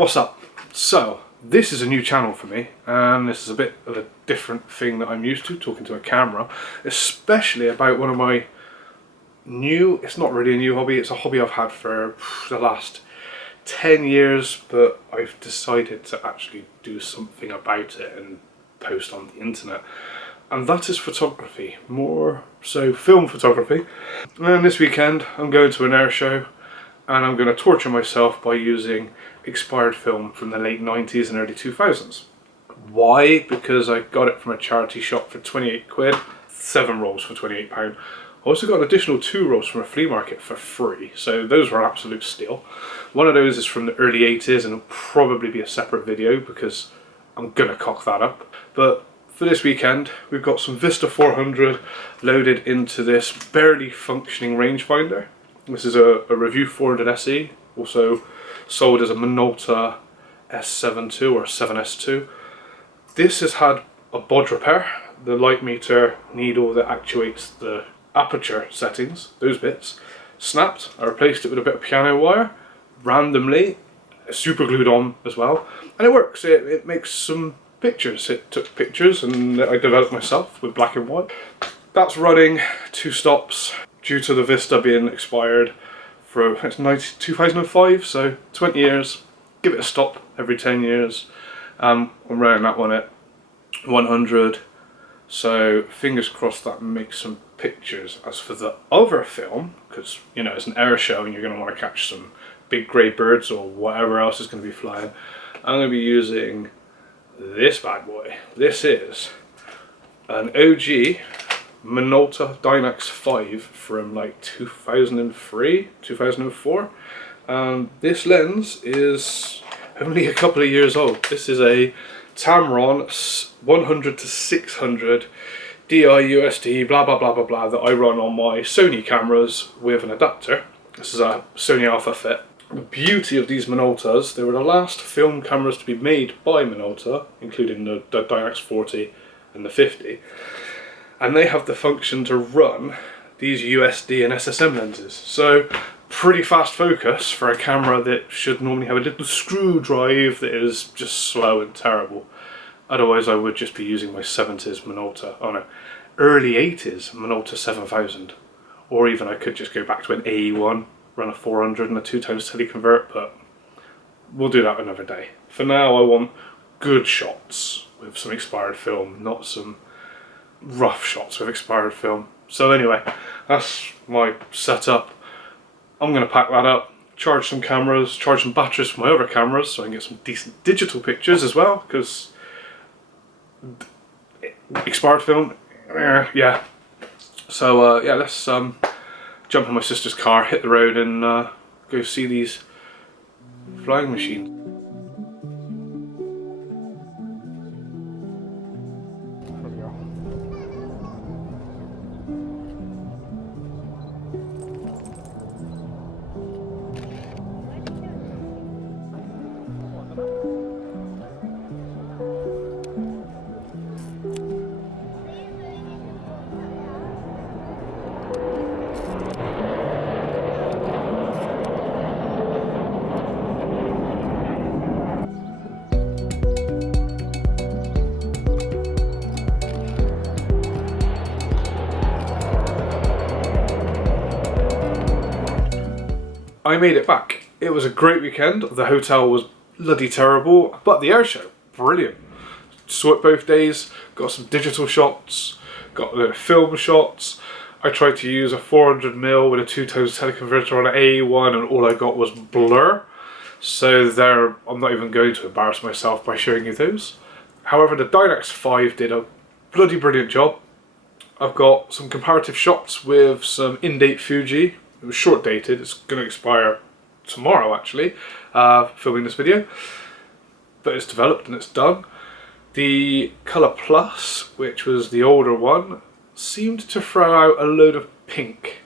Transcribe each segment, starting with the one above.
What's up? So, this is a new channel for me, and this is a bit of a different thing that I'm used to, talking to a camera, especially about one of my it's not really a new hobby, it's a hobby I've had for the last 10 years, but I've decided to actually do something about it and post on the internet. And that is photography, more so film photography. And this weekend I'm going to an air show, and I'm going to torture myself by using expired film from the late 90s and early 2000s. Why? Because I got it from a charity shop for 28 quid, 7 rolls for £28. I also got an additional 2 rolls from a flea market for free, so those were an absolute steal. One of those is from the early 80s and it'll probably be a separate video because I'm going to cock that up. But for this weekend, we've got some Vista 400 loaded into this barely functioning rangefinder. This is a Review 400 SE, also sold as a Minolta S7 II or 7S2. This has had a bodge repair. The light meter needle that actuates the aperture settings, those bits, snapped. I replaced it with a bit of piano wire, randomly, super glued on as well, and it works. It makes some pictures. It took pictures and I developed myself with black and white. That's running 2 stops due to the Vista being expired for 2005, so 20 years. Give it a stop every 10 years. I'm running that one at 100, so fingers crossed that makes some pictures. As for the other film, because you know it's an air show and you're going to want to catch some big grey birds or whatever else is going to be flying, I'm going to be using this bad boy. This is an OG Minolta Dynax 5 from like 2003, 2004. This lens is only a couple of years old. This is a Tamron 100 to 600 DI USD blah blah blah blah blah that I run on my Sony cameras with an adapter. This is a Sony Alpha Fit. The beauty of these Minoltas, they were the last film cameras to be made by Minolta, including the Dynax 40 and the 50. And they have the function to run these USD and SSM lenses. So pretty fast focus for a camera that should normally have a little screw drive that is just slow and terrible. Otherwise I would just be using my 70s Minolta, oh no, early 80s Minolta 7000. Or even I could just go back to an AE1, run a 400 and a 2x teleconvert, but we'll do that another day. For now I want good shots with some expired film, not some rough shots with expired film. So anyway, that's my setup. I'm going to pack that up, charge some cameras, charge some batteries for my other cameras so I can get some decent digital pictures as well, because expired film, yeah. So yeah, let's jump in my sister's car, hit the road and go see these flying machines. I made it back. It was a great weekend. The hotel was bloody terrible, but the air show, brilliant. Saw it both days, got some digital shots, got the film shots. I tried to use a 400mm with a 2x teleconverter on an AE1 and all I got was blur. So there, I'm not even going to embarrass myself by showing you those. However, the Dynax 5 did a bloody brilliant job. I've got some comparative shots with some in-date Fuji. It was short dated, it's going to expire tomorrow actually, filming this video. But it's developed and it's done. The Colour Plus, which was the older one, seemed to throw out a load of pink.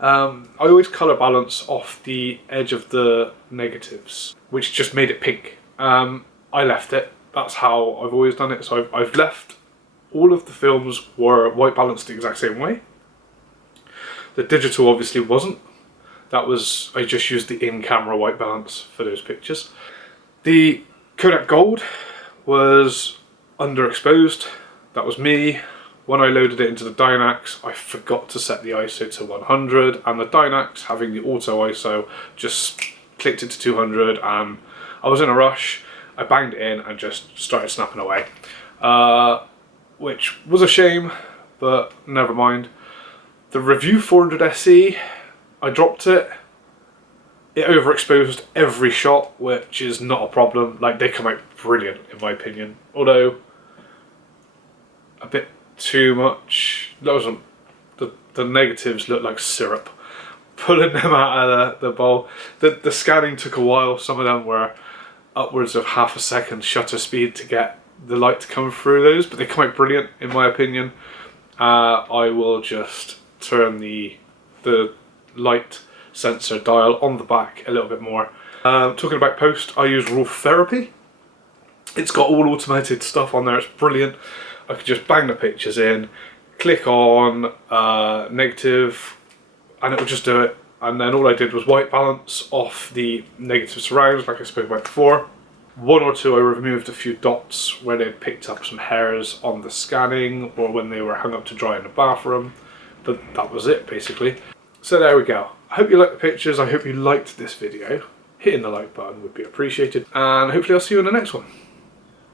I always colour balance off the edge of the negatives, which just made it pink. I left it, that's how I've always done it, so I've left all of the films were white balanced the exact same way. The digital obviously wasn't. That was, I just used the in-camera white balance for those pictures. The Kodak Gold was underexposed. That was me. When I loaded it into the Dynax, I forgot to set the ISO to 100, and the Dynax, having the auto ISO, just clicked it to 200, and I was in a rush. I banged it in and just started snapping away, which was a shame, but never mind. The Review 400 SE, I dropped it. It overexposed every shot, which is not a problem. Like, they come out brilliant in my opinion, although a bit too much. That wasn't the negatives look like syrup. Pulling them out of the bowl. The scanning took a while. Some of them were upwards of half a second shutter speed to get the light to come through those, but they come out brilliant in my opinion. I will just turn the light sensor dial on the back a little bit more. Talking about post, I use Raw Therapy. It's got all automated stuff on there. It's brilliant. I could just bang the pictures in, click on negative, and it would just do it. And then all I did was white balance off the negative surrounds, like I spoke about before. One or two I removed a few dots where they picked up some hairs on the scanning or when they were hung up to dry in the bathroom. But that was it basically. So there we go. I hope you liked the pictures. I hope you liked this video. Hitting the like button would be appreciated. And hopefully I'll see you in the next one.